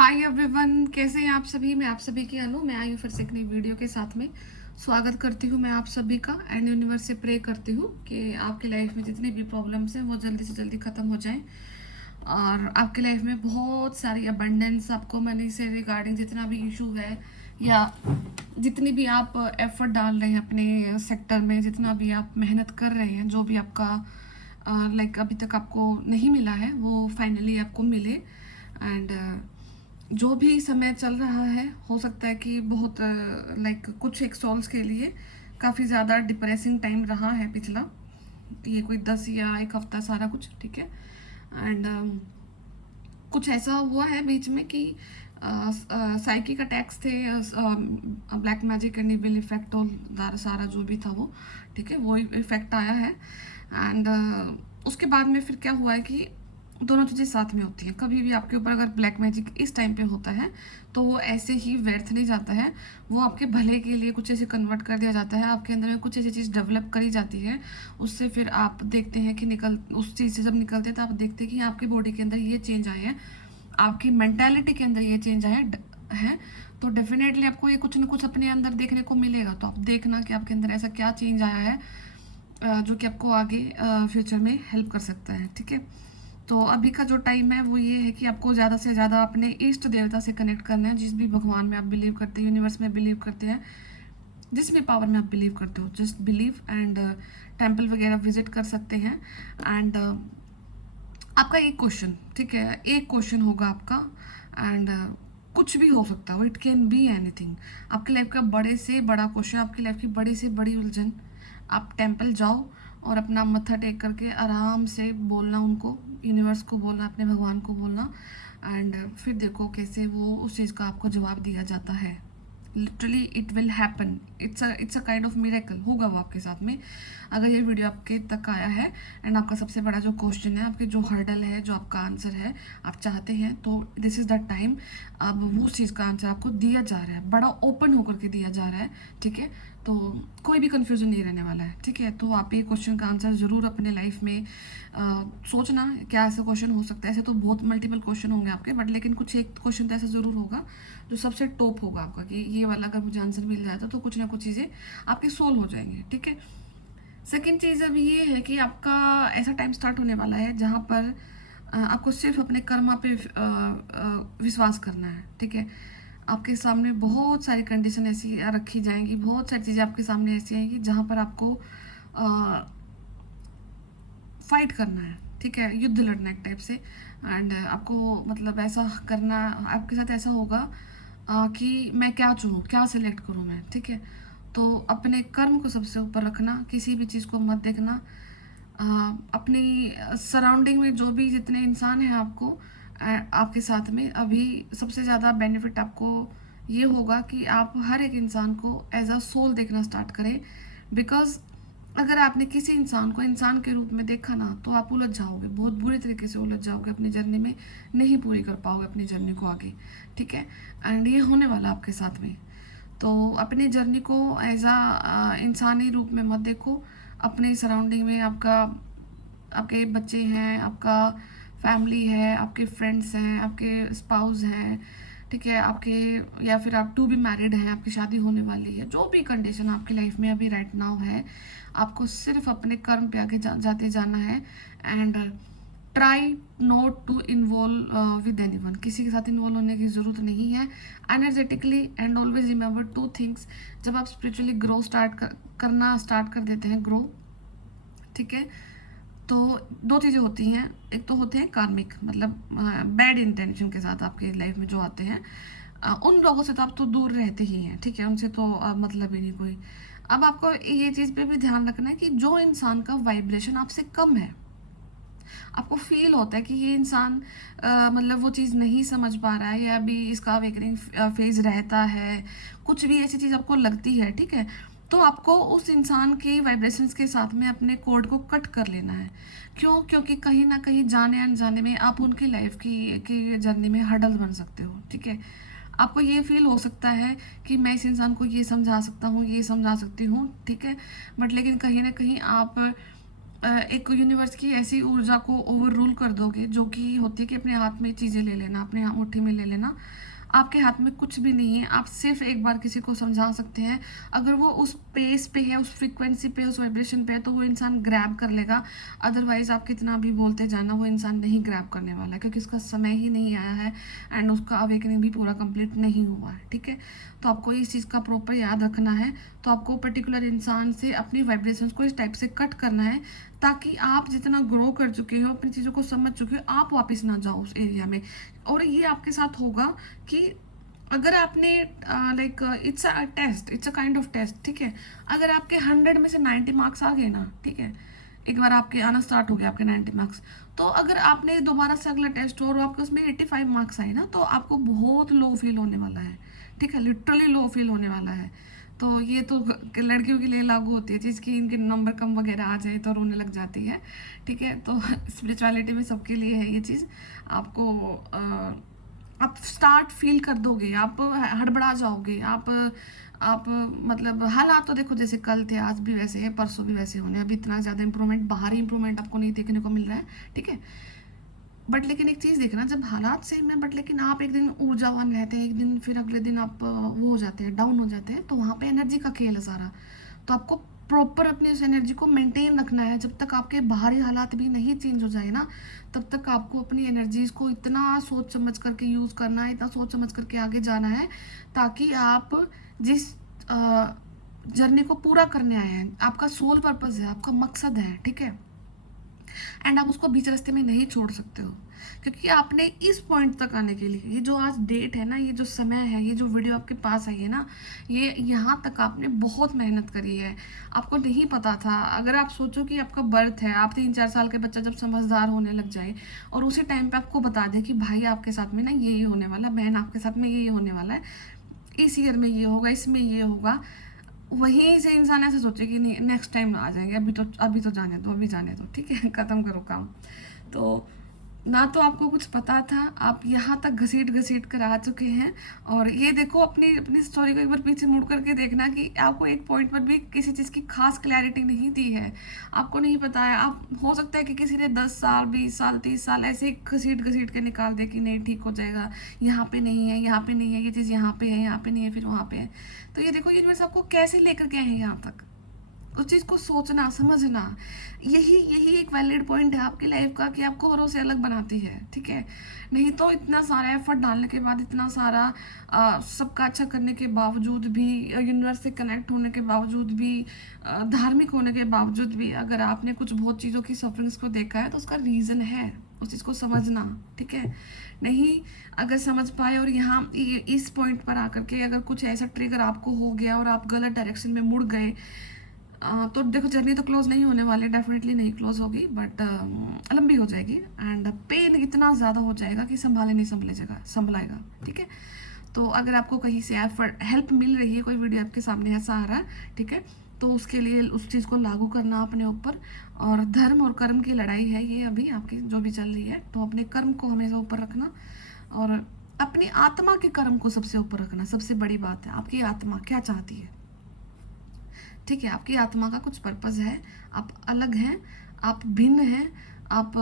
Hi everyone, कैसे हैं आप सभी। मैं आप सभी की अनु, मैं आई हूँ फिर से एक नई वीडियो के साथ में। स्वागत करती हूँ मैं आप सभी का एंड यूनिवर्स से प्रे करती हूँ कि आपकी लाइफ में जितनी भी प्रॉब्लम्स हैं वो जल्दी से जल्दी ख़त्म हो जाएं और आपकी लाइफ में बहुत सारी अबंडेंस, आपको मनी से रिगार्डिंग जितना भी इशू है या जितनी भी आप एफर्ट डाल रहे हैं अपने सेक्टर में, जितना भी आप मेहनत कर रहे हैं, जो भी आपका लाइक अभी तक आपको नहीं मिला है वो फाइनली आपको मिले। एंड जो भी समय चल रहा है, हो सकता है कि बहुत लाइक कुछ एक सॉल्स के लिए काफ़ी ज़्यादा डिप्रेसिंग टाइम रहा है पिछला, ये कोई 10 या एक हफ्ता सारा कुछ, ठीक है। एंड कुछ ऐसा हुआ है बीच में कि साइकिक अटैक्स थे, black magic and evil effect और सारा जो भी था वो, ठीक है, वो इफेक्ट आया है। एंड उसके बाद में फिर क्या हुआ है कि दोनों चीज़ें साथ में होती हैं। कभी भी आपके ऊपर अगर ब्लैक मैजिक इस टाइम पे होता है तो वो ऐसे ही व्यर्थ नहीं जाता है, वो आपके भले के लिए कुछ ऐसे कन्वर्ट कर दिया जाता है, आपके अंदर में कुछ ऐसी चीज़ डेवलप करी जाती है। उससे फिर आप देखते हैं कि उस चीज़ से जब निकलते हैं तो आप देखते हैं कि आपकी बॉडी के अंदर ये चेंज आए हैं, आपकी मेंटालिटी के अंदर ये चेंज आए हैं। तो डेफिनेटली आपको ये कुछ ना कुछ अपने अंदर देखने को मिलेगा। तो आप देखना कि आपके अंदर ऐसा क्या चेंज आया है जो कि आपको आगे फ्यूचर में हेल्प कर सकता है, ठीक है। तो अभी का जो टाइम है वो ये है कि आपको ज़्यादा से ज़्यादा अपने इष्ट देवता से कनेक्ट करना है। जिस भी भगवान में आप बिलीव करते हैं, यूनिवर्स में बिलीव करते हैं, जिस भी पावर में आप बिलीव करते हो, जस्ट बिलीव। एंड टेम्पल वगैरह विजिट कर सकते हैं। एंड आपका एक क्वेश्चन, ठीक है, एक क्वेश्चन होगा आपका। एंड कुछ भी हो सकता है, इट कैन बी एनीथिंग। आपकी लाइफ का बड़े से बड़ा क्वेश्चन, आपकी लाइफ की बड़ी से बड़ी उलझन, आप टेम्पल जाओ और अपना मत्था टेक करके आराम से बोलना, उनको, यूनिवर्स को बोलना, अपने भगवान को बोलना। एंड फिर देखो कैसे वो उस चीज़ का आपको जवाब दिया जाता है। Literally it will happen, it's a kind of miracle होगा वो आपके साथ में, अगर ये वीडियो आपके तक आया है। एंड आपका सबसे बड़ा जो क्वेश्चन है, आपके जो हर्डल है, जो आपका आंसर है, आप चाहते हैं, तो दिस इज़ द टाइम। अब वो चीज़ का आंसर आपको दिया जा रहा है, बड़ा ओपन होकर के दिया जा रहा है, ठीक है। तो कोई भी कन्फ्यूजन नहीं रहने वाला है, ठीक है। तो आप ये क्वेश्चन का आंसर ज़रूर अपने लाइफ में सोचना, क्या ऐसा क्वेश्चन हो सकता है। ऐसे तो बहुत मल्टीपल क्वेश्चन होंगे आपके, बट लेकिन कुछ एक क्वेश्चन तो ऐसा ज़रूर होगा जो सबसे टॉप होगा आपका, कि ये वाला अगर मुझे आंसर मिल जाता तो कुछ ना कुछ चीज़ें आपकी सोल्व हो जाएंगी, ठीक है। सेकेंड चीज़ अभी ये है कि आपका ऐसा टाइम स्टार्ट होने वाला है जहाँ पर आपको सिर्फ अपने कर्मा पे विश्वास करना है, ठीक है। आपके सामने बहुत सारी कंडीशन ऐसी रखी जाएंगी, बहुत सारी चीज़ें आपके सामने ऐसी आएंगी जहाँ पर आपको फाइट करना है, ठीक है, युद्ध लड़ना एक टाइप से। एंड आपको मतलब ऐसा करना, आपके साथ ऐसा होगा कि मैं क्या चुनूँ, क्या सिलेक्ट करूँ मैं, ठीक है। तो अपने कर्म को सबसे ऊपर रखना, किसी भी चीज़ को मत देखना। अपनी सराउंडिंग में जो भी जितने इंसान हैं आपको आपके साथ में, अभी सबसे ज़्यादा बेनिफिट आपको ये होगा कि आप हर एक इंसान को एज अ सोल देखना स्टार्ट करें। बिकॉज अगर आपने किसी इंसान को इंसान के रूप में देखा ना, तो आप उलझ जाओगे, बहुत बुरी तरीके से उलझ जाओगे, अपनी जर्नी में नहीं पूरी कर पाओगे अपनी जर्नी को आगे, ठीक है। एंड ये होने वाला आपके साथ में। तो अपनी जर्नी को एज आ इंसानी रूप में मत देखो। अपने सराउंडिंग में आपके बच्चे हैं, आपका फैमिली है, आपके फ्रेंड्स हैं, आपके स्पाउस हैं, ठीक है, आपके, या फिर आप टू भी मैरिड हैं, आपकी शादी होने वाली है, जो भी कंडीशन आपकी लाइफ में अभी राइट नाउ है, आपको सिर्फ अपने कर्म पे आगे जाते जाना है। And try not to involve with anyone, किसी के साथ इन्वॉल्व होने की ज़रूरत नहीं है energetically. And always remember two things, जब आप स्पिरिचुअली ग्रो करना स्टार्ट कर देते हैं, ग्रो, ठीक है, तो दो चीज़ें होती हैं। एक तो होते हैं कार्मिक, मतलब बैड इंटेंशन के साथ आपकी लाइफ में जो आते हैं, उन लोगों से तो आप तो दूर रहते ही हैं, ठीक है, उनसे तो मतलब ही नहीं कोई। अब आपको ये चीज़ पे भी ध्यान रखना है कि जो इंसान का वाइब्रेशन आपसे कम है, आपको फील होता है कि ये इंसान मतलब वो चीज़ नहीं समझ पा रहा है, या अभी इसका अवेकनिंग फेज रहता है, कुछ भी ऐसी चीज़ आपको लगती है, ठीक है, तो आपको उस इंसान की वाइब्रेशंस के साथ में अपने कोड को कट कर लेना है। क्यों? क्योंकि कहीं ना कहीं जाने अनजाने में आप उनकी लाइफ की जर्नी में हर्डल बन सकते हो, ठीक है। आपको ये फील हो सकता है कि मैं इस इंसान को ये समझा सकता हूँ, ये समझा सकती हूँ, ठीक है, बट लेकिन कहीं ना कहीं आप एक यूनिवर्स की ऐसी ऊर्जा को ओवर रूल कर दोगे जो कि होती है कि अपने हाथ में चीज़ें ले लेना, अपने मुट्ठी में ले लेना। आपके हाथ में कुछ भी नहीं है, आप सिर्फ एक बार किसी को समझा सकते हैं। अगर वो उस पेस पे है, उस फ्रीक्वेंसी पे, उस वाइब्रेशन पे है, तो वो इंसान ग्रैब कर लेगा। अदरवाइज आप कितना भी बोलते जाना, वो इंसान नहीं ग्रैब करने वाला है, क्योंकि उसका समय ही नहीं आया है एंड उसका अवेकनिंग भी पूरा कंप्लीट नहीं हुआ है। ठीक है, तो आपको इस चीज़ का प्रॉपर याद रखना है। तो आपको पर्टिकुलर इंसान से अपनी वाइब्रेशंस को इस टाइप से कट करना है, ताकि आप जितना ग्रो कर चुके हो, अपनी चीज़ों को समझ चुके हो, आप वापस ना जाओ उस एरिया में। और ये आपके साथ होगा कि अगर आपने like it's a test, it's a kind of test. ठीक है, अगर आपके 100 में से 90 मार्क्स आ गए ना, ठीक है, एक बार आपके आना स्टार्ट हो गया आपके 90 मार्क्स, तो अगर आपने दोबारा से अगला टेस्ट हो और आपके उसमें 85 मार्क्स आए ना, तो आपको बहुत लो फील होने वाला है। ठीक है, लिटरली लो फील होने वाला है। तो ये तो लड़कियों के लिए लागू होती है चीज़ कि इनके नंबर कम वगैरह आ जाए तो रोने लग जाती है। ठीक है, तो स्पिरिचुअलिटी में सबके लिए है ये चीज़। आपको आप स्टार्ट फील कर दोगे, आप हड़बड़ा जाओगे, आप मतलब हालात तो देखो जैसे कल थे आज भी वैसे है, परसों भी वैसे होने। अभी इतना ज़्यादा इंप्रूवमेंट, बाहरी इंप्रूवमेंट आपको नहीं देखने को मिल रहा है। ठीक है, बट लेकिन एक चीज़ देखना, जब हालात सेम है बट लेकिन आप एक दिन ऊर्जावान रहते हैं, एक दिन फिर अगले दिन आप वो हो जाते हैं, डाउन हो जाते हैं, तो वहाँ पे एनर्जी का खेल है सारा। तो आपको प्रॉपर अपनी उस एनर्जी को मेंटेन रखना है। जब तक आपके बाहरी हालात भी नहीं चेंज हो जाए ना, तब तक आपको अपनी एनर्जीज को इतना सोच समझ करके यूज़ करना है, इतना सोच समझ करके आगे जाना है, ताकि आप जिस जर्नी को पूरा करने आए हैं, आपका सोल पर्पस है, आपका मकसद है, ठीक है, एंड आप उसको बीच रास्ते में नहीं छोड़ सकते हो। क्योंकि आपने इस पॉइंट तक आने के लिए, ये जो आज डेट है ना, ये जो समय है, ये जो वीडियो आपके पास आई है ना, ये यहाँ तक आपने बहुत मेहनत करी है। आपको नहीं पता था। अगर आप सोचो कि आपका बर्थ है, आप 3-4 साल के बच्चा जब समझदार होने लग जाए और उसी टाइम पे आपको बता दे कि भाई आपके साथ में ना ये होने वाला, बहन आपके साथ में ये होने वाला है, इस ईयर में ये होगा, इसमें ये होगा, वहीं से इंसान ऐसे सोचे कि नहीं नेक्स्ट टाइम आ जाएंगे, अभी तो जाने दो, अभी जाने दो, ठीक है, ख़त्म करो काम। तो ना तो आपको कुछ पता था, आप यहाँ तक घसीट घसीट कर आ चुके हैं। और ये देखो, अपनी अपनी स्टोरी को एक बार पीछे मुड़ करके देखना कि आपको एक पॉइंट पर भी किसी चीज़ की खास क्लैरिटी नहीं दी है, आपको नहीं पता है। आप हो सकता है कि किसी ने 10 साल, 20 साल, 30 साल ऐसे ही घसीट घसीट के निकाल दे कि नहीं ठीक हो जाएगा, यहाँ पे नहीं है, यहाँ पे नहीं है, ये चीज़ यहाँ पे है, यहाँ पे नहीं है, फिर वहाँ पे है। तो ये देखो यूनिवर्स आपको कैसे लेकर के आए हैं यहाँ तक, उस चीज़ को सोचना समझना, यही यही एक वैलिड पॉइंट है आपकी लाइफ का कि आपको औरों से अलग बनाती है। ठीक है, नहीं तो इतना सारा एफर्ट डालने के बाद, इतना सारा सबका अच्छा करने के बावजूद भी, यूनिवर्स से कनेक्ट होने के बावजूद भी, धार्मिक होने के बावजूद भी, अगर आपने कुछ बहुत चीज़ों की सफरिंग्स को देखा है तो उसका रीज़न है, उस चीज़ को समझना। ठीक है, नहीं अगर समझ पाए और यहाँ इस पॉइंट पर आकर के अगर कुछ ऐसा ट्रिगर आपको हो गया और आप गलत डायरेक्शन में मुड़ गए, तो देखो जर्नी तो क्लोज नहीं होने वाली, डेफिनेटली नहीं क्लोज होगी, बट लंबी हो जाएगी एंड पेन इतना ज़्यादा हो जाएगा कि संभाले नहीं संभलाएगा। ठीक है, तो अगर आपको कहीं से हेल्प मिल रही है, कोई वीडियो आपके सामने ऐसा आ रहा है, ठीक है, तो उसके लिए उस चीज़ को लागू करना अपने ऊपर। और धर्म और कर्म की लड़ाई है ये अभी आपकी जो भी चल रही है, तो अपने कर्म को हमेशा ऊपर रखना और अपनी आत्मा के कर्म को सबसे ऊपर रखना। सबसे बड़ी बात है आपकी आत्मा क्या चाहती है। ठीक है, आपकी आत्मा का कुछ पर्पस है, आप अलग हैं, आप भिन्न हैं, आप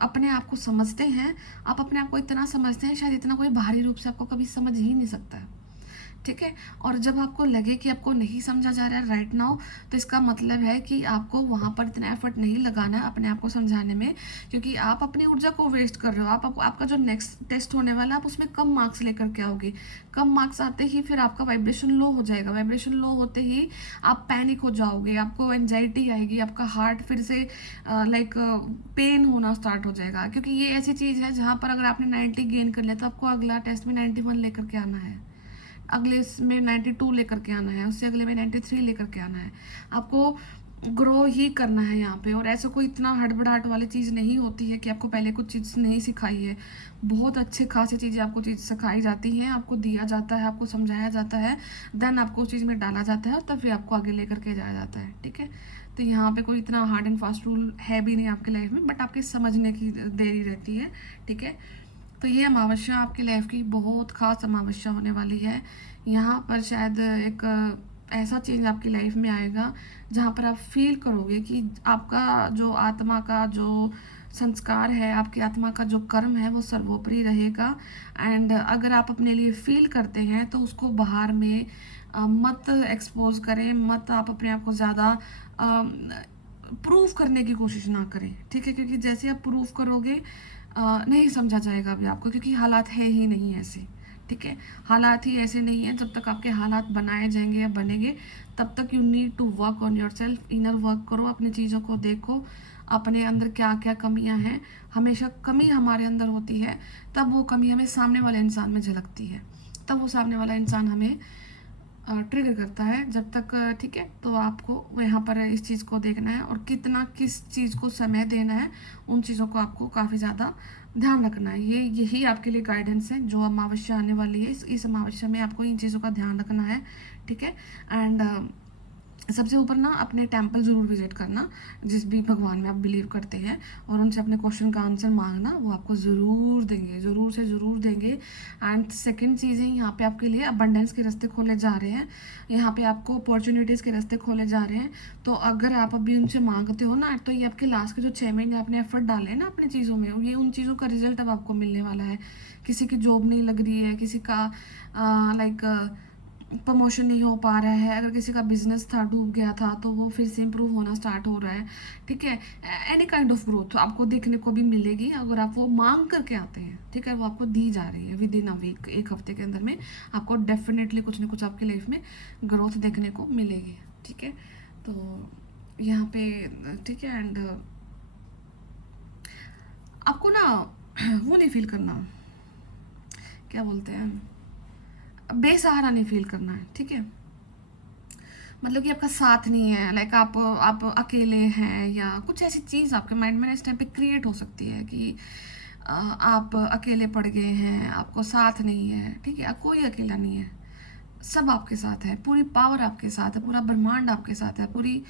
अपने आप को समझते हैं, आप अपने आप को इतना समझते हैं शायद इतना कोई बाहरी रूप से आपको कभी समझ ही नहीं सकता है। ठीक है, और जब आपको लगे कि आपको नहीं समझा जा रहा है राइट नाउ, तो इसका मतलब है कि आपको वहाँ पर इतना एफर्ट नहीं लगाना है अपने आप को समझाने में, क्योंकि आप अपनी ऊर्जा को वेस्ट कर रहे हो। आपका जो नेक्स्ट टेस्ट होने वाला है, आप उसमें कम मार्क्स लेकर के आओगे। कम मार्क्स आते ही फिर आपका वाइब्रेशन लो हो जाएगा, वाइब्रेशन लो होते ही आप पैनिक हो जाओगे, आपको एंजाइटी आएगी, आपका हार्ट फिर से लाइक पेन होना स्टार्ट हो जाएगा। क्योंकि ये ऐसी चीज़ है जहाँ पर अगर आपने 90 गेन कर लिया तो आपको अगला टेस्ट में 91 लेकर के आना है, अगले में 92 लेकर के आना है, उससे अगले में 93 लेकर के आना है। आपको ग्रो ही करना है यहाँ पे। और ऐसा कोई इतना हड़बड़ाहट वाली चीज़ नहीं होती है कि आपको पहले कुछ चीज़ नहीं सिखाई है। बहुत अच्छे खासी चीज़ें आपको चीज़ सिखाई जाती हैं, आपको दिया जाता है, आपको समझाया जाता है, देन आपको उस चीज़ में डाला जाता है और तब फिर आपको आगे लेकर के जाया जाता है। ठीक है, तो यहाँ पे कोई इतना हार्ड एंड फास्ट रूल है भी नहीं आपकी लाइफ में, बट आपके समझने की देरी रहती है। ठीक है, तो ये अमावस्या आपकी लाइफ की बहुत खास अमावस्या होने वाली है। यहाँ पर शायद एक ऐसा चेंज आपकी लाइफ में आएगा जहाँ पर आप फील करोगे कि आपका जो आत्मा का जो संस्कार है, आपकी आत्मा का जो कर्म है वो सर्वोपरि रहेगा। एंड अगर आप अपने लिए फील करते हैं तो उसको बाहर में मत एक्सपोज करें, मत आप अपने आप को ज़्यादा प्रूव करने की कोशिश ना करें, ठीक है? क्योंकि जैसे आप प्रूव करोगे नहीं समझा जाएगा अभी आपको, क्योंकि हालात है ही नहीं ऐसे, ठीक है? हालात ही ऐसे नहीं है। जब तक आपके हालात बनाए जाएंगे या बनेंगे तब तक you need to work on yourself, inner work करो, अपनी चीज़ों को देखो, अपने अंदर क्या क्या कमियां हैं। हमेशा कमी हमारे अंदर होती है, तब वो कमी हमें सामने वाले इंसान में झलकती है, तब वो सामने वाला इंसान हमें ट्रिगर करता है। जब तक ठीक है, तो आपको यहाँ पर इस चीज़ को देखना है और कितना किस चीज़ को समय देना है, उन चीज़ों को आपको काफ़ी ज़्यादा ध्यान रखना है। यही आपके लिए गाइडेंस है जो अमावस्या आने वाली है। इस अमावस्या में आपको इन चीज़ों का ध्यान रखना है, ठीक है? एंड सबसे ऊपर ना अपने टेम्पल ज़रूर विजिट करना, जिस भी भगवान में आप बिलीव करते हैं, और उनसे अपने क्वेश्चन का आंसर मांगना, वो आपको ज़रूर देंगे, ज़रूर से ज़रूर देंगे। एंड सेकंड चीज़ है, यहाँ पे आपके लिए अबंडेंस के रास्ते खोले जा रहे हैं, यहाँ पे आपको अपॉर्चुनिटीज़ के रास्ते खोले जा रहे हैं। तो अगर आप अभी उनसे मांगते हो ना, तो ये आपके लास्ट के जो 6 महीने आपने एफर्ट डाले हैं ना अपनी चीज़ों में, ये उन चीज़ों का रिजल्ट अब आपको मिलने वाला है। किसी की जॉब नहीं लग रही है, किसी का लाइक प्रमोशन नहीं हो पा रहा है, अगर किसी का बिजनेस था डूब गया था तो वो फिर से इम्प्रूव होना स्टार्ट हो रहा है, ठीक है? एनी काइंड ऑफ ग्रोथ आपको देखने को भी मिलेगी अगर आप वो मांग करके आते हैं, ठीक है? वो आपको दी जा रही है विद इन अ वीक, एक हफ्ते के अंदर में आपको डेफिनेटली कुछ ना कुछ आपकी लाइफ में ग्रोथ देखने को मिलेगी, ठीक है? तो यहाँ पे ठीक है। एंड आपको ना वो नहीं फील करना, क्या बोलते हैं, बेसहारा नहीं फील करना है, ठीक है? मतलब कि आपका साथ नहीं है, लाइक आप अकेले हैं, या कुछ ऐसी चीज़ आपके माइंड में इस टाइम पे क्रिएट हो सकती है कि आप अकेले पड़ गए हैं, आपको साथ नहीं है, ठीक है? कोई अकेला नहीं है, सब आपके साथ है, पूरी पावर आपके साथ है, पूरा ब्रह्मांड आपके साथ है, पूरी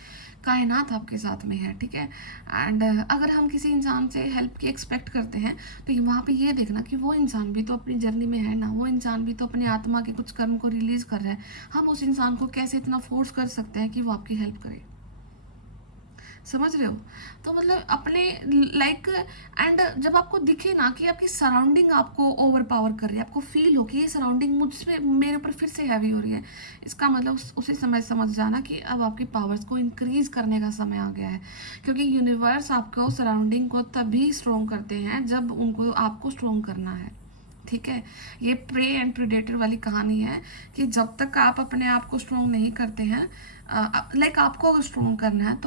कायनात आपके साथ में है, ठीक है? एंड अगर हम किसी इंसान से हेल्प की एक्सपेक्ट करते हैं तो वहाँ पे ये देखना कि वो इंसान भी तो अपनी जर्नी में है ना, वो इंसान भी तो अपनी आत्मा के कुछ कर्म को रिलीज कर रहा है। हम उस इंसान को कैसे इतना फोर्स कर सकते हैं कि वो आपकी हेल्प करे? समझ रहे हो? तो मतलब अपने लाइक एंड जब आपको दिखे ना कि आपकी सराउंडिंग आपको ओवर पावर कर रही है, आपको फील हो कि ये सराउंडिंग मुझसे मेरे ऊपर फिर से हैवी हो रही है, इसका मतलब उसी समय समझ जाना कि अब आपकी पावर्स को इंक्रीज करने का समय आ गया है। क्योंकि यूनिवर्स आपको सराउंडिंग को तभी स्ट्रॉन्ग करते हैं जब उनको आपको स्ट्रॉन्ग करना है, ठीक है? ये प्रे एंड प्रेडेटर वाली कहानी है कि जब तक आप अपने आप को स्ट्रॉन्ग नहीं करते हैं, लाइक आपको अगर स्ट्रॉन्ग करना है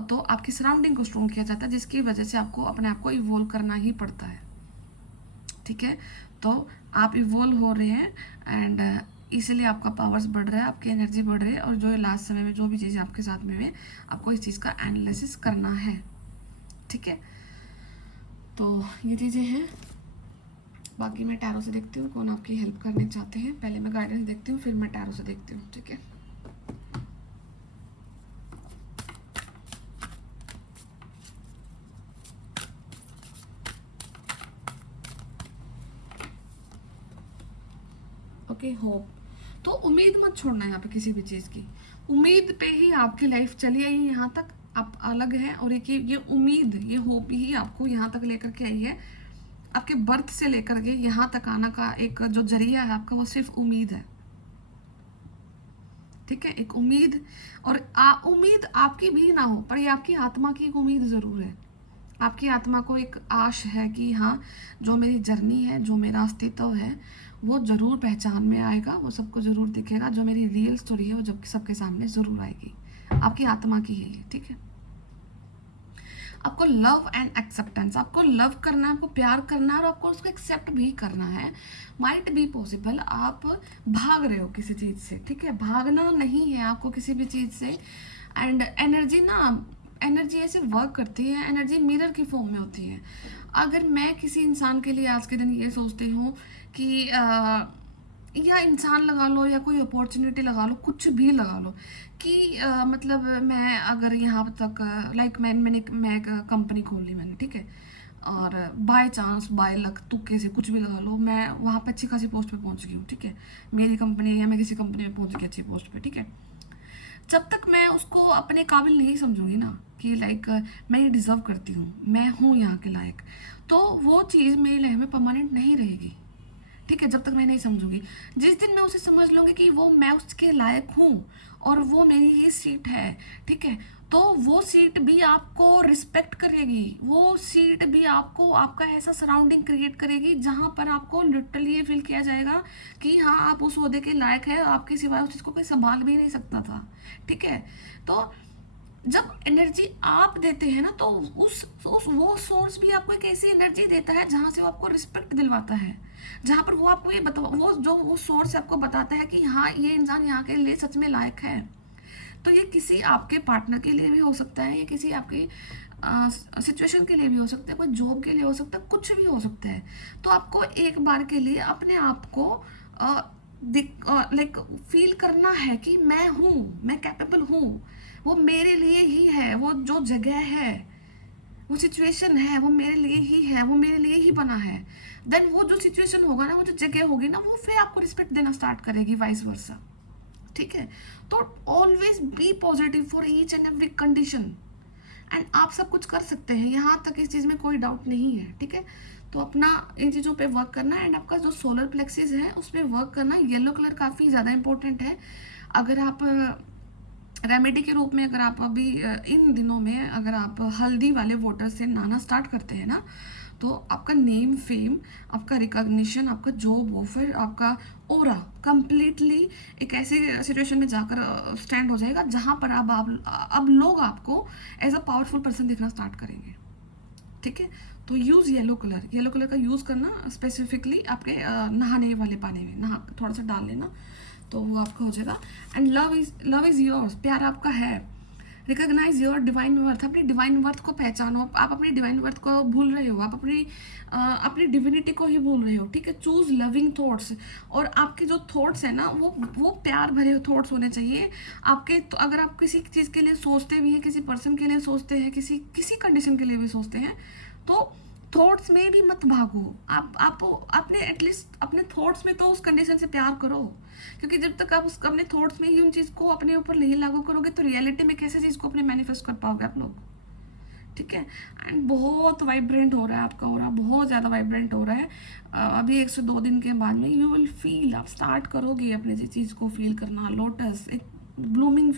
तो आपकी सराउंडिंग को स्ट्रॉन्ग किया जाता है, जिसकी वजह से आपको अपने आप को इवोल्व करना ही पड़ता है, ठीक है? तो आप इवोल्व हो रहे हैं एंड इसलिए आपका पावर्स बढ़ रहा है, आपकी एनर्जी बढ़ रही है, और जो लास्ट समय में जो भी चीज़ें आपके साथ में हुई आपको इस चीज़ का एनालिसिस करना है, ठीक है? तो ये चीज़ें हैं। बाकी मैं टैरो से देखती हूँ कौन आपकी हेल्प करने चाहते हैं। पहले मैं गाइडेंस देखती हूँ, फिर मैं टैरो से देखती हूँ, ठीक है? Okay, hope. तो उम्मीद मत छोड़ना यहाँ पे किसी भी चीज़ की, उम्मीद पे ही आपकी लाइफ चली आई है यहाँ तक, आप अलग हैं। और एक ये उम्मीद, ये होप ही आपको यहाँ तक लेकर के आई है। आपके बर्थ से लेकर के यहाँ तक आना का एक जो जरिया है आपका, वो सिर्फ उम्मीद है, ठीक है? एक उम्मीद। और उम्मीद आपकी भी ना हो, पर ये आपकी आत्मा की एक उम्मीद ज़रूर है। आपकी आत्मा को एक आश है कि हाँ, जो मेरी जर्नी है, जो मेरा अस्तित्व है, वो ज़रूर पहचान में आएगा, वो सबको ज़रूर दिखेगा, जो मेरी रियल स्टोरी है वो जब सबके सामने ज़रूर आएगी। आपकी आत्मा की है ये, ठीक है? आपको लव एंड एक्सेप्टेंस, आपको लव करना है, आपको प्यार करना है, और आपको उसको एक्सेप्ट भी करना है। माइट बी पॉसिबल आप भाग रहे हो किसी चीज़ से, ठीक है? भागना नहीं है आपको किसी भी चीज़ से। एंड एनर्जी ऐसे वर्क करती है, एनर्जी मिरर की फॉर्म में होती है। अगर मैं किसी इंसान के लिए आज के दिन ये सोचती हूँ कि या इंसान लगा लो या कोई अपॉर्चुनिटी लगा लो, कुछ भी लगा लो, कि मतलब मैं अगर यहाँ तक लाइक मैं एक कंपनी खोल ली मैंने, ठीक है? और बाय चांस बाय लक तुक्के से कुछ भी लगा लो, मैं वहाँ पे अच्छी खासी पोस्ट पे पहुँच गई हूँ, ठीक है? मेरी कंपनी है या मैं किसी कंपनी में पहुँच गई अच्छी पोस्ट पे, ठीक है? जब तक मैं उसको अपने काबिल नहीं समझूंगी ना कि लाइक मैं ये डिज़र्व करती हूँ, मैं हूँ यहाँ के लायक, तो वो चीज़ मेरी लाइफ में परमानेंट नहीं रहेगी। ठीक है, जब तक मैं नहीं समझूंगी। जिस दिन मैं उसे समझ लूँगी कि वो मैं उसके लायक हूँ और वो मेरी ही सीट है, ठीक है, तो वो सीट भी आपको रिस्पेक्ट करेगी, वो सीट भी आपको आपका ऐसा सराउंडिंग क्रिएट करेगी जहाँ पर आपको लिटरली ये फील किया जाएगा कि हाँ आप उस ओहदे के लायक है, आपके सिवाय उस चीज़ को कोई संभाल भी नहीं सकता था। ठीक है, तो जब एनर्जी आप देते हैं ना, तो उस वो सोर्स भी आपको एक ऐसी एनर्जी देता है जहाँ से वो आपको रिस्पेक्ट दिलवाता है, जहाँ पर वो आपको ये बता, वो सोर्स आपको बताता है कि हाँ ये इंसान यहाँ के लिए सच में लायक है। तो ये किसी आपके पार्टनर के लिए भी हो सकता है, या किसी आपकी सिचुएशन के लिए भी हो सकता है, कोई जॉब के लिए हो सकता है, कुछ भी हो सकता है। तो आपको एक बार के लिए अपने आप को लाइक फील करना है कि मैं हूँ, मैं कैपेबल हूँ, वो मेरे लिए ही है, वो जो जगह है, वो सिचुएशन है, वो मेरे लिए ही है, वो मेरे लिए ही बना है। देन वो जो सिचुएशन होगा ना, वो जो जगह होगी ना, वो फिर आपको रिस्पेक्ट देना स्टार्ट करेगी, वाइस वर्सा। ठीक है, तो always be positive for each and every condition, and आप सब कुछ कर सकते हैं, यहाँ तक इस चीज़ में कोई डाउट नहीं है। ठीक है, तो अपना इन चीज़ों पे वर्क करना, एंड आपका जो सोलर प्लेक्सिस है उस पर वर्क करना। येलो कलर काफ़ी ज़्यादा इंपॉर्टेंट है। अगर आप रेमेडी के रूप में, अगर आप अभी इन दिनों में अगर आप हल्दी वाले वाटर से नहाना स्टार्ट करते हैं ना, तो आपका नेम फेम, आपका रिकॉग्निशन, आपका जॉब ऑफर, आपका ओरा कंप्लीटली एक ऐसी सिचुएशन में जाकर स्टैंड हो जाएगा जहाँ पर अब लोग आपको एज अ पावरफुल पर्सन देखना स्टार्ट करेंगे। ठीक है, तो यूज़ येलो कलर का यूज़ करना स्पेसिफिकली आपके नहाने वाले पानी में नहा थोड़ा सा डाल लेना, तो वो आपका हो जाएगा। एंड लव इज़ योर्स, प्यार आपका है। रिकॉग्नाइज योर डिवाइन वर्थ, अपनी डिवाइन वर्थ को पहचानो। आप अपनी डिवाइन वर्थ को भूल रहे हो, आप अपनी डिविनिटी को ही भूल रहे हो। ठीक है, चूज लविंग थॉट्स, और आपके जो थॉट्स है ना, वो प्यार भरे थॉट्स होने चाहिए आपके। तो अगर आप किसी चीज़ के लिए सोचते भी हैं, किसी पर्सन के लिए सोचते हैं, किसी कंडीशन के लिए भी सोचते हैं, तो थॉट्स में भी मत भागो। आप अपने एटलीस्ट अपने थॉट्स में तो उस कंडीशन से प्यार करो, क्योंकि जब तक आप उस अपने थॉट्स में ही उन चीज़ को अपने ऊपर नहीं लागू करोगे, तो रियलिटी में कैसे चीज़ को अपने मैनिफेस्ट कर पाओगे आप लोग। ठीक है, एंड बहुत वाइब्रेंट हो रहा है आपका ऑरा, बहुत ज़्यादा वाइब्रेंट हो रहा है। अभी 102 दिन के बाद में यू विल फील, आप स्टार्ट करोगे अपने चीज़ को फील करना। लोटस एक ब्लूमिंग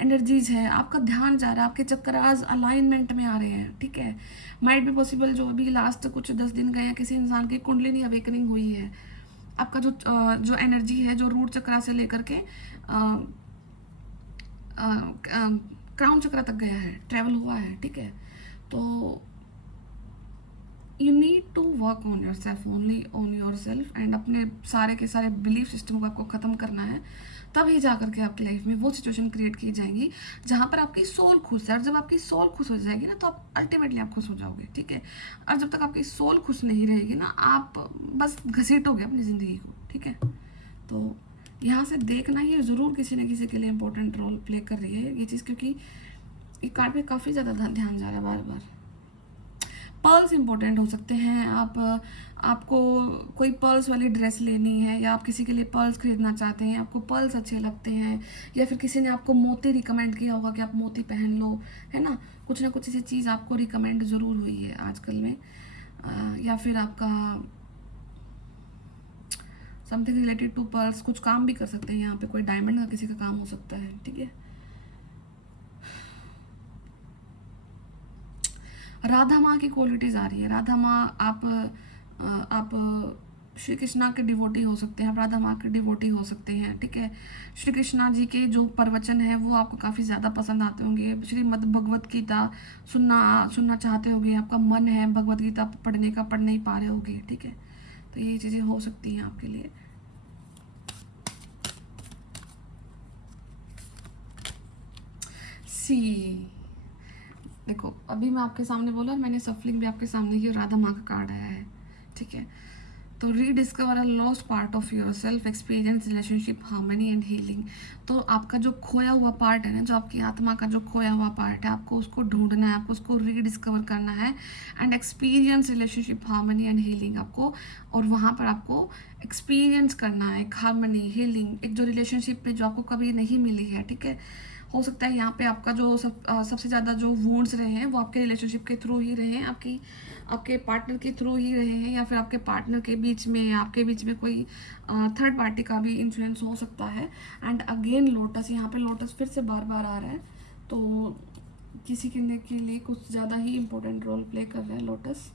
एनर्जीज है, आपका ध्यान जा रहा है, आपके चक्रास अलाइनमेंट में आ रहे हैं। ठीक है, माइट भी पॉसिबल जो अभी लास्ट कुछ 10 दिन गए हैं, किसी इंसान की कुंडलिनी अवेकनिंग हुई है। आपका जो एनर्जी है, जो रूट चक्रा से लेकर के क्राउन चक्रा तक गया है, ट्रेवल हुआ है। ठीक है, तो you need to work on yourself, only on yourself, and अपने सारे के सारे बिलीफ सिस्टम को आपको ख़त्म करना है। तभी जा करके आपकी लाइफ में वो सिचुएशन क्रिएट की जाएंगी जहाँ पर आपकी सोल खुश है, और जब आपकी सोल खुश हो जाएगी ना, तो आप अल्टीमेटली आप खुश हो जाओगे। ठीक है, और जब तक आपकी सोल खुश नहीं रहेगी ना, आप बस घसीटोगे अपनी ज़िंदगी को। ठीक है, तो यहाँ से देखना ही ज़रूर किसी न किसी के लिए इम्पोर्टेंट रोल प्ले कर रही है ये चीज़, क्योंकि ये कार्ड पे काफ़ी ज़्यादा ध्यान जा रहा है बार बार। पर्ल्स इंपॉर्टेंट हो सकते हैं। आपको कोई पर्ल्स वाली ड्रेस लेनी है, या आप किसी के लिए पर्ल्स खरीदना चाहते हैं, आपको पर्ल्स अच्छे लगते हैं, या फिर किसी ने आपको मोती रिकमेंड किया होगा कि आप मोती पहन लो, है ना, कुछ ना कुछ ऐसी चीज़ आपको रिकमेंड ज़रूर हुई है आजकल में। या फिर आपका समथिंग रिलेटेड टू पर्ल्स, कुछ काम भी कर सकते हैं यहाँ पे, कोई डायमंड का किसी का काम हो सकता है। ठीक है, राधा माँ की क्वालिटीज आ रही है। राधा माँ, आप श्री कृष्णा के डिवोटी हो सकते हैं, आप राधा माँ के डिवोटी हो सकते हैं। ठीक है, श्री कृष्णा जी के जो प्रवचन है वो आपको काफ़ी ज़्यादा पसंद आते होंगे। श्रीमद् भगवत गीता सुनना चाहते होंगे, आपका मन है भगवत गीता पढ़ने का, पढ़ नहीं पा रहे होंगे। ठीक है, तो ये चीज़ें हो सकती हैं आपके लिए। सी, देखो अभी मैं आपके सामने बोला और मैंने सफलिंग भी आपके सामने की, राधा माँ का कार्ड आया है। ठीक है, तो rediscover a lost part of your self, experience relationship harmony and healing. तो आपका जो खोया हुआ पार्ट है ना, जो आपकी आत्मा का जो खोया हुआ पार्ट है, आपको उसको ढूंढना है, आपको उसको रीडिस्कवर करना है and experience relationship harmony and healing आपको, और वहाँ पर आपको एक्सपीरियंस करना है एक हार्मनी हीलिंग, एक जो रिलेशनशिप में जो आपको कभी नहीं मिली है, ठीक है। हो सकता है यहाँ पे आपका जो सबसे ज़्यादा जो वूंड्स रहे हैं वो आपके रिलेशनशिप के थ्रू ही रहे हैं, आपके पार्टनर के थ्रू ही रहे हैं, या फिर आपके पार्टनर के बीच में या आपके बीच में कोई थर्ड पार्टी का भी इन्फ्लुएंस हो सकता है। एंड अगेन लोटस, यहाँ पे लोटस फिर से बार बार आ रहा है, तो किसी के लिए कुछ ज़्यादा ही इम्पोर्टेंट रोल प्ले कर रहा है लोटस,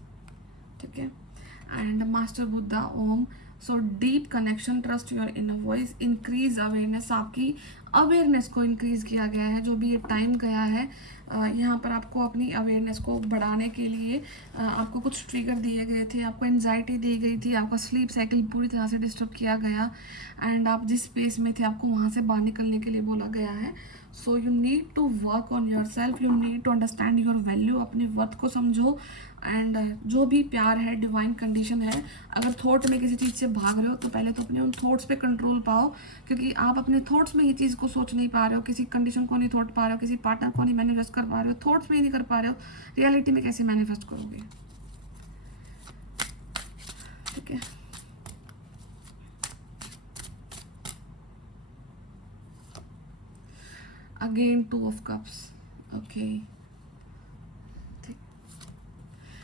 ठीक है। And master Buddha Om. So deep connection, trust your inner voice, increase awareness, आपकी अवेयरनेस को इंक्रीज किया गया है। जो भी ये टाइम गया है यहाँ पर आपको अपनी अवेयरनेस को बढ़ाने के लिए आपको कुछ ट्रिगर दिए गए थे, आपको एंजाइटी दी गई थी, आपका स्लीप साइकिल पूरी तरह से डिस्टर्ब किया गया एंड आप जिस स्पेस में थे आपको वहाँ से बाहर निकलने के लिए बोला गया है। So you need to work on yourself, you need to understand your value, अपनी वर्थ को समझो एंड जो भी प्यार है डिवाइन कंडीशन है। अगर थॉट में किसी चीज़ से भाग रहे हो तो पहले तो अपने उन थॉट्स पे कंट्रोल पाओ, क्योंकि आप अपने थॉट्स में ही चीज़ को सोच नहीं पा रहे हो, किसी कंडीशन को नहीं थॉट पा रहे हो, किसी पार्टनर को नहीं मैनिफेस्ट कर पा रहे हो, थॉट्स में ही नहीं कर पा रहे हो, रियलिटी में कैसे मैनिफेस्ट करोगे, ठीक है। Again 2 of cups, okay.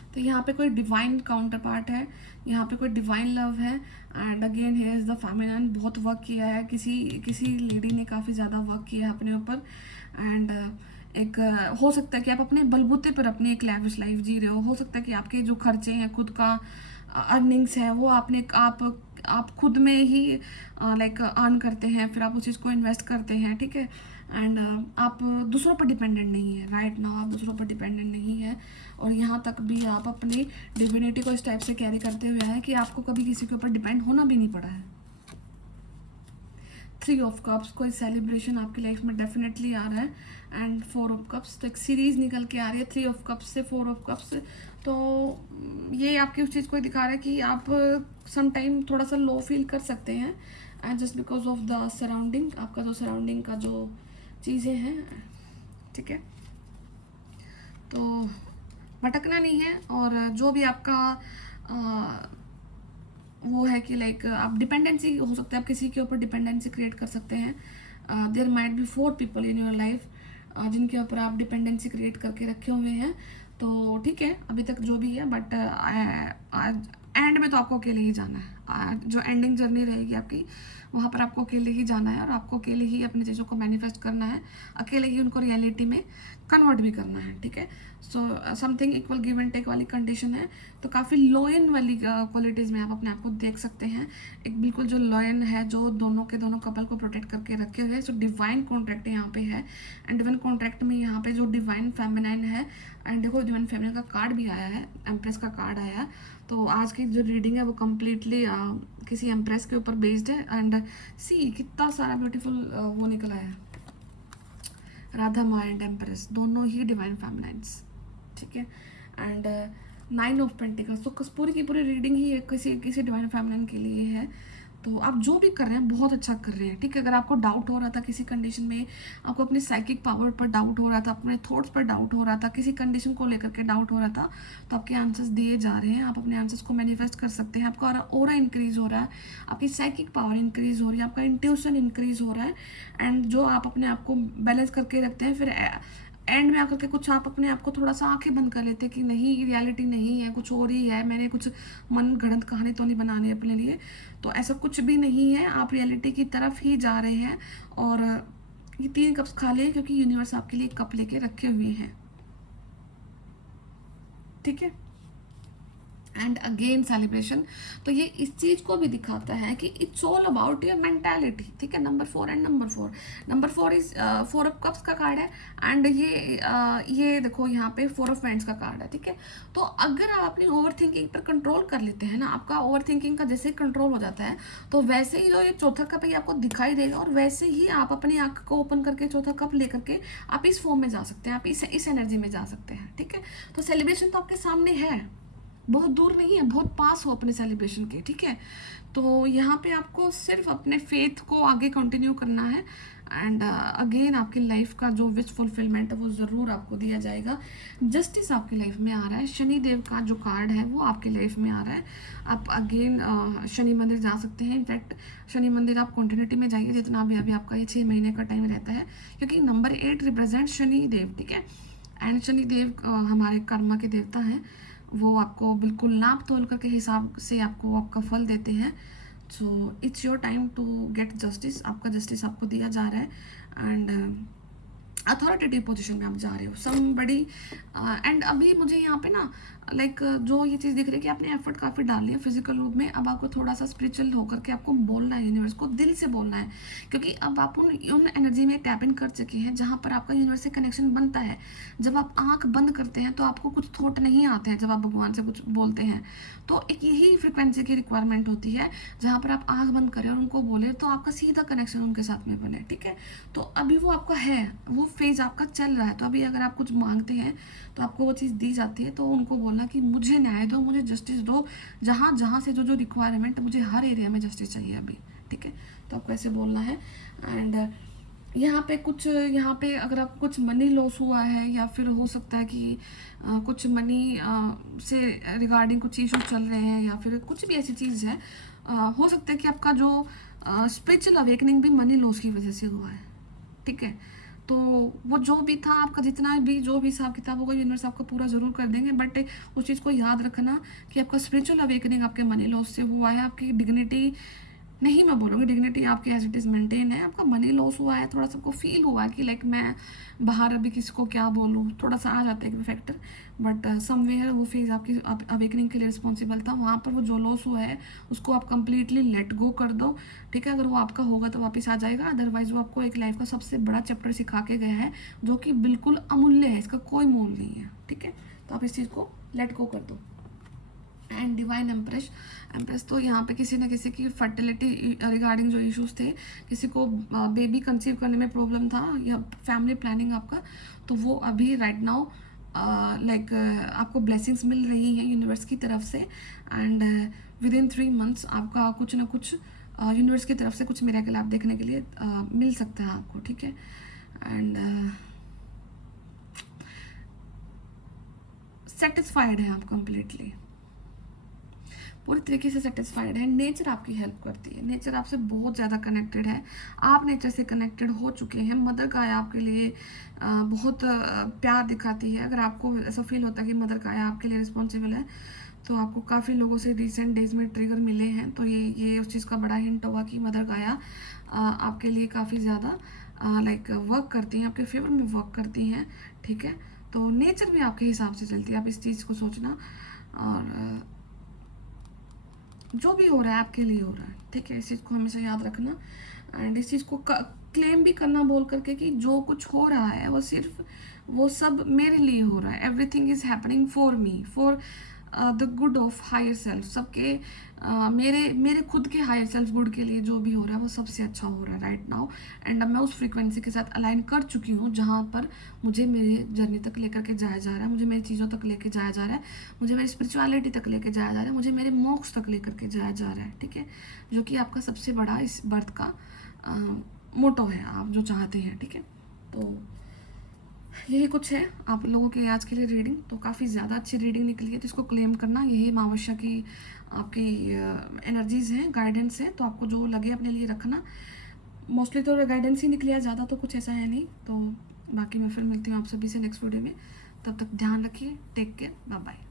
तो यहाँ पे कोई डिवाइन काउंटर पार्ट है, यहाँ पे कोई डिवाइन लव है and again here is the feminine. बहुत वर्क किया है, किसी लेडी ने काफ़ी ज़्यादा वर्क किया है अपने ऊपर एंड एक हो सकता है कि आप अपने बलबूते पर अपनी एक लैविश लाइफ जी रहे हो सकता है कि आपके जो खर्चे हैं, खुद का अर्निंग्स है, वो आप खुद में ही लाइक अर्न करते हैं, फिर आप उस चीज़ को इन्वेस्ट करते हैं, ठीक है। एंड आप दूसरों पर डिपेंडेंट नहीं है, राइट नाउ आप दूसरों पर डिपेंडेंट नहीं है, और यहाँ तक भी आप अपनी डिविनिटी को इस टाइप से कैरी करते हुए हैं कि आपको कभी किसी के ऊपर डिपेंड होना भी नहीं पड़ा है। 3 ऑफ कप्स, कोई सेलिब्रेशन आपकी लाइफ में डेफिनेटली आ रहा है एंड 4 ऑफ कप्स, तो एक सीरीज निकल के आ रही है 3 ऑफ कप्स से 4 ऑफ कप्स। तो ये आपकी उस चीज़ को दिखा रहा है कि आप सम टाइम थोड़ा सा लो फील कर सकते हैं and just because of the surrounding, आपका जो सराउंडिंग का जो चीज़ें हैं, ठीक है। तो भटकना नहीं है, और जो भी आपका वो है कि लाइक आप डिपेंडेंसी हो सकता है, आप किसी के ऊपर डिपेंडेंसी क्रिएट कर सकते हैं। There might be 4 people in your life जिनके ऊपर आप डिपेंडेंसी क्रिएट करके रखे हुए हैं, तो ठीक है अभी तक जो भी है, बट एंड में तो आपको अकेले ही जाना है। जो एंडिंग जर्नी रहेगी आपकी, वहाँ पर आपको अकेले ही जाना है और आपको अकेले ही अपनी चीज़ों को मैनिफेस्ट करना है, अकेले ही उनको रियलिटी में कन्वर्ट भी करना है, ठीक है। So something equal give and take वाली कंडीशन है, तो काफ़ी लॉयन वाली क्वालिटीज़ में आप अपने आप को देख सकते हैं। एक बिल्कुल जो लॉयन है, जो दोनों के दोनों कपल को प्रोटेक्ट करके रखे हुए हैं। सो डिवाइन कॉन्ट्रैक्ट यहाँ पे है एंड डिवाइन कॉन्ट्रैक्ट में यहाँ पे जो डिवाइन फेमिनाइन है, एंड देखो डिवाइन फेमिनाइन का कार्ड भी आया है, एम्प्रेस का कार्ड आया है। तो आज की जो रीडिंग है वो कम्प्लीटली किसी एम्प्रेस के ऊपर बेस्ड है एंड सी कितना सारा ब्यूटीफुल वो निकला है, राधा माँ एंड एम्प्रेस दोनों ही डिवाइन फेमिनाइन्स, ठीक है। एंड 9 ऑफ पेंटिकल्स, तो पूरी की पूरी रीडिंग ही किसी डिवाइन फेमिनाइन के लिए है। तो आप जो भी कर रहे हैं बहुत अच्छा कर रहे हैं, ठीक है। अगर आपको डाउट हो रहा था किसी कंडीशन में, आपको अपनी साइकिक पावर पर डाउट हो रहा था, अपने थॉट्स पर डाउट हो रहा था, किसी कंडीशन को लेकर के डाउट हो रहा था, तो आपके आंसर्स दिए जा रहे हैं, आप अपने आंसर्स को मैनिफेस्ट कर सकते हैं। आपका ऑरा इंक्रीज हो रहा है, आपकी साइकिक पावर इंक्रीज हो रही है, आपका इंट्यूशन इंक्रीज हो रहा है एंड जो आप अपने आप को बैलेंस करके रखते हैं, फिर एंड में आकर के कुछ आप अपने आप को थोड़ा सा आंखें बंद कर लेते हैं कि नहीं रियलिटी नहीं है, कुछ और ही है, मैंने कुछ मन गढ़ंत कहानी तो नहीं बनानी अपने लिए। तो ऐसा कुछ भी नहीं है, आप रियलिटी की तरफ ही जा रहे हैं। और ये 3 कप्स खाली है क्योंकि यूनिवर्स आपके लिए कप लेके रखे हुए हैं, ठीक है। एंड अगेन सेलिब्रेशन, तो ये इस चीज़ को भी दिखाता है कि it's all about your mentality, ठीक है। Number 4 and number 4 is 4 of cups का कार्ड है एंड ये देखो यहाँ पे 4 ऑफ वांड्स का कार्ड है, ठीक है। तो अगर आप अपनी ओवर थिंकिंग पर कंट्रोल कर लेते हैं ना, आपका ओवर थिंकिंग का जैसे कंट्रोल हो जाता है, तो वैसे ही जो ये चौथा कप है आपको दिखाई देगा और वैसे ही आप अपनी आंख को ओपन करके चौथा कप लेकर के आप इस फॉर्म में जा सकते हैं, आप इस एनर्जी में जा सकते हैं, ठीक है। तो सेलिब्रेशन तो आपके सामने है, बहुत दूर नहीं है, बहुत पास हो अपने सेलिब्रेशन के, ठीक है। तो यहाँ पे आपको सिर्फ अपने फेथ को आगे कंटिन्यू करना है, एंड अगेन आपकी लाइफ का जो विश फुलफिलमेंट है वो ज़रूर आपको दिया जाएगा। जस्टिस आपकी लाइफ में आ रहा है, शनि देव का जो कार्ड है वो आपकी लाइफ में आ रहा है। आप अगेन शनि मंदिर जा सकते हैं। इनफैक्ट शनि मंदिर आप कंटिन्यूटी में जाइए जितना भी अभी आपका ये 6 महीने का टाइम रहता है, क्योंकि नंबर 8 रिप्रेजेंट शनि देव, ठीक है। एंड शनि देव हमारे कर्मा के देवता हैं, वो आपको बिल्कुल नाप तोल करके हिसाब से आपको आपका फल देते हैं। So it's your time to get justice, आपका जस्टिस आपको दिया जा रहा है। एंड अथॉरिटेटिव पोजीशन में आप जा रहे हो समबडी। एंड अभी मुझे यहाँ पे ना लाइक जो ये चीज़ दिख रही है कि आपने एफर्ट काफ़ी डाल लिया फिजिकल रूप में, अब आपको थोड़ा सा स्पिरिचुअल होकर के आपको बोलना है, यूनिवर्स को दिल से बोलना है, क्योंकि अब आप उन एनर्जी में टैप इन कर चुके हैं जहाँ पर आपका यूनिवर्स से कनेक्शन बनता है। जब आप आंख बंद करते हैं तो आपको कुछ थॉट नहीं आते हैं, जब आप भगवान से कुछ बोलते हैं तो एक यही फ्रिक्वेंसी की रिक्वायरमेंट होती है, जहाँ पर आप आंख बंद करें और उनको बोले तो आपका सीधा कनेक्शन उनके साथ में बने, ठीक है। तो अभी वो आपका है, वो फेज आपका चल रहा है। तो अभी अगर आप कुछ मांगते हैं तो आपको वो चीज़ दी जाती है, तो उनको बोलना कि मुझे न्याय दो, मुझे जस्टिस दो, जहाँ जहाँ से जो जो रिक्वायरमेंट, मुझे हर एरिया में जस्टिस चाहिए अभी, ठीक है। तो आपको ऐसे बोलना है। एंड यहाँ पे अगर आप कुछ मनी लॉस हुआ है, या फिर हो सकता है कि कुछ मनी से रिगार्डिंग कुछ इशू चल रहे हैं, या फिर कुछ भी ऐसी चीज़ है, हो सकता है कि आपका जो स्पिरिचुअल अवेकनिंग भी मनी लॉस की वजह से हुआ है, ठीक है। तो वो जो भी था आपका, जितना भी जो भी हिसाब किताब होगा, यूनिवर्स आपको पूरा ज़रूर कर देंगे। बट उस चीज़ को याद रखना कि आपका स्पिरिचुअल अवेकनिंग आपके मनी लॉस से हुआ है। आपकी डिग्निटी नहीं, मैं बोलूँगी डिग्निटी आपकी एज इट इज़ मेंटेन है। आपका मनी लॉस हुआ है, थोड़ा सा आपको फील हुआ है कि लाइक मैं बाहर अभी किसी को क्या बोलूँ, थोड़ा सा आ जाता है एक फैक्टर। बट समवेयर वो फेज़ आपकी अवेकनिंग के लिए रिस्पॉन्सिबल था। वहाँ पर वो जो लॉस हुआ है उसको आप कंप्लीटली लेट गो कर दो, ठीक है। अगर वो आपका होगा तो वापस आ जाएगा, अदरवाइज वो आपको एक लाइफ का सबसे बड़ा चैप्टर सिखा के गया है, जो कि बिल्कुल अमूल्य है, इसका कोई मोल नहीं है, ठीक है। तो आप इस चीज़ को लेट गो कर दो। एंड डिवाइन एम्प्रेस तो यहाँ पे किसी न किसी की फर्टिलिटी रिगार्डिंग जो इश्यूज थे, किसी को बेबी कंसीव करने में प्रॉब्लम था, या फैमिली प्लानिंग आपका, तो वो अभी राइट नाउ लाइक आपको ब्लेसिंग्स मिल रही हैं यूनिवर्स की तरफ से। एंड विद इन 3 मंथ्स आपका कुछ ना कुछ यूनिवर्स की तरफ से कुछ मिरेकल आप देखने के लिए मिल सकता है आपको, ठीक है। एंड सेटिस्फाइड है आप कंप्लीटली, पूरी तरीके से सेटिस्फाइड है। नेचर आपकी हेल्प करती है, नेचर आपसे बहुत ज़्यादा कनेक्टेड है, आप नेचर से कनेक्टेड हो चुके हैं। मदर गाया आपके लिए बहुत प्यार दिखाती है। अगर आपको ऐसा फील होता है कि मदर गाया आपके लिए रिस्पॉन्सिबल है, तो आपको काफ़ी लोगों से रिसेंट डेज में ट्रिगर मिले हैं, तो ये उस चीज़ का बड़ा हिंट होगा कि मदर गाया आपके लिए काफ़ी ज़्यादा लाइक वर्क करती हैं, आपके फेवर में वर्क करती हैं, ठीक है। तो नेचर भी आपके हिसाब से चलती है, आप इस चीज़ को सोचना। और जो भी हो रहा है आपके लिए हो रहा है, ठीक है, इस चीज़ को हमेशा याद रखना। एंड इस चीज़ को क्लेम भी करना बोल करके कि जो कुछ हो रहा है वो सब मेरे लिए हो रहा है, everything is happening for me, for the good of higher self, सबके मेरे खुद के हायर सेल्फ गुड के लिए जो भी हो रहा है वो सबसे अच्छा हो रहा है राइट नाउ। एंड अब मैं उस फ्रीक्वेंसी के साथ अलाइन कर चुकी हूँ जहाँ पर मुझे मेरे जर्नी तक लेकर के जाया जा रहा है, मुझे मेरी चीज़ों तक लेके जाया जा रहा है, मुझे मेरी स्पिरिचुअलिटी तक लेके जाया जा रहा है, मुझे मेरे मोक्ष तक लेकर के जाया जा रहा है, ठीक है। जो कि आपका सबसे बड़ा इस बर्थ का मोटो है, आप जो चाहते हैं, ठीक है। तो यही कुछ है आप लोगों के आज के लिए रीडिंग। तो काफ़ी ज़्यादा अच्छी रीडिंग निकली है, तो इसको क्लेम करना, यही मावश्या की आपकी एनर्जीज़ हैं, गाइडेंस है, तो आपको जो लगे अपने लिए रखना। मोस्टली तो गाइडेंस ही निकली है, ज़्यादा तो कुछ ऐसा है नहीं। तो बाकी मैं फिर मिलती हूँ आप सभी से नेक्स्ट वीडियो में, तब तक ध्यान रखिए, टेक केयर, बाय बाय।